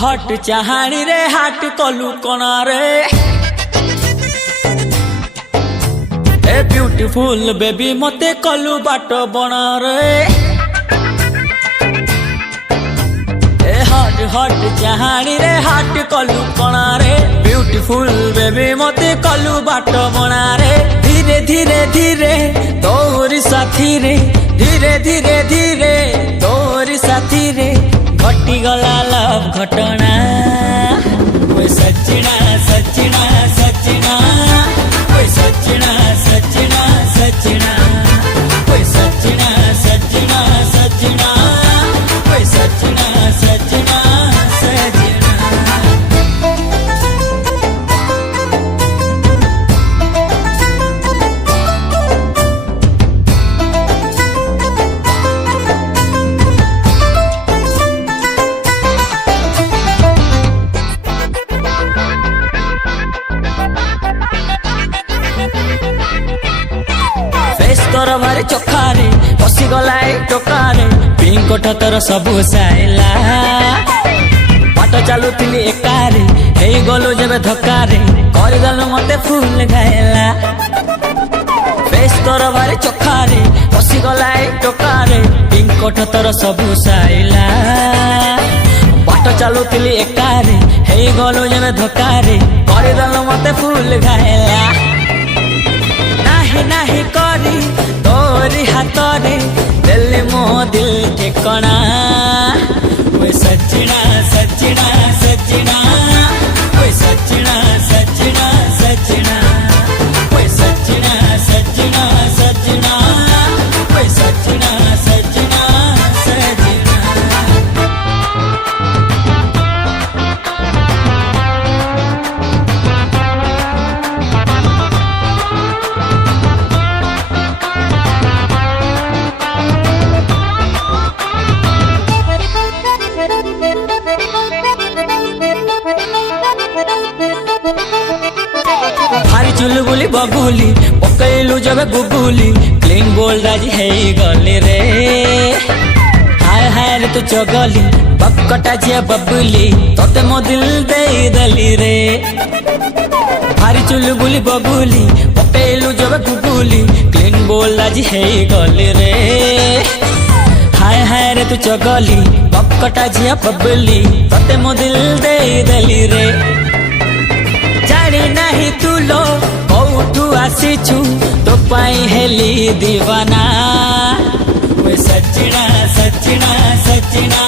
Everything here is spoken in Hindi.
हट चाहाणी रे हाट कलु कणा रे ए ब्यूटीफुल बेबी मते कलु बाट बना रे ए हट हट चाहाणी रे हाट कलु कणा रे ब्यूटीफुल बेबी मते कलु बाट बना रे धीरे धीरे धीरे तोरी साथी रे धीरे धीरे धीरे तोरी साथी रे घटी गला लव घटना कोई सचिना सचिना सचिना कोई सचिना सचिना सचिना कोई सचिना सचिना सचिना कोई सचिना सचिना सचिना तोर भारी चोखारे पसी गला टोकारे पिंक तोर सबु साइला बाट चलुली एकारे हे गलु जब धक्कारे करदेलु मते फूल गायला फेस तोर भारी चोखारे पसी गला टोकारे पिंक तोर सबु साइला बाट चलुली एकारे हे गलु जब धक्कारे करदेलु मते फूल गायला नाही करी तोरी हाथरे दिल्ली मो दिल ठिकाना कोई सचिना सचिना सचिना कोई सचिना सचिना सचिना कोई सचिना सचिना सचिना कोई सचिना सचिना सचिना भारी चुलबुली बबुली पकैलु जब गुगुली क्लीन बोल्ड आज है गली रे हाय हाय रे तू चगली बकटा झिया बबुली तोते मो दिल दे दली रे भारी चुलबुली बबुली पकैलु जब गुगुली क्लीन बोल्ड आज है गली रे हाय हाय रे तू चगली बकटा झिया बबुली तोते मो दिल दे दली रे जानी नहीं तू लो कौठू आसीछु तो पाई हेली दीवाना कोई सचिना सचिना सचिना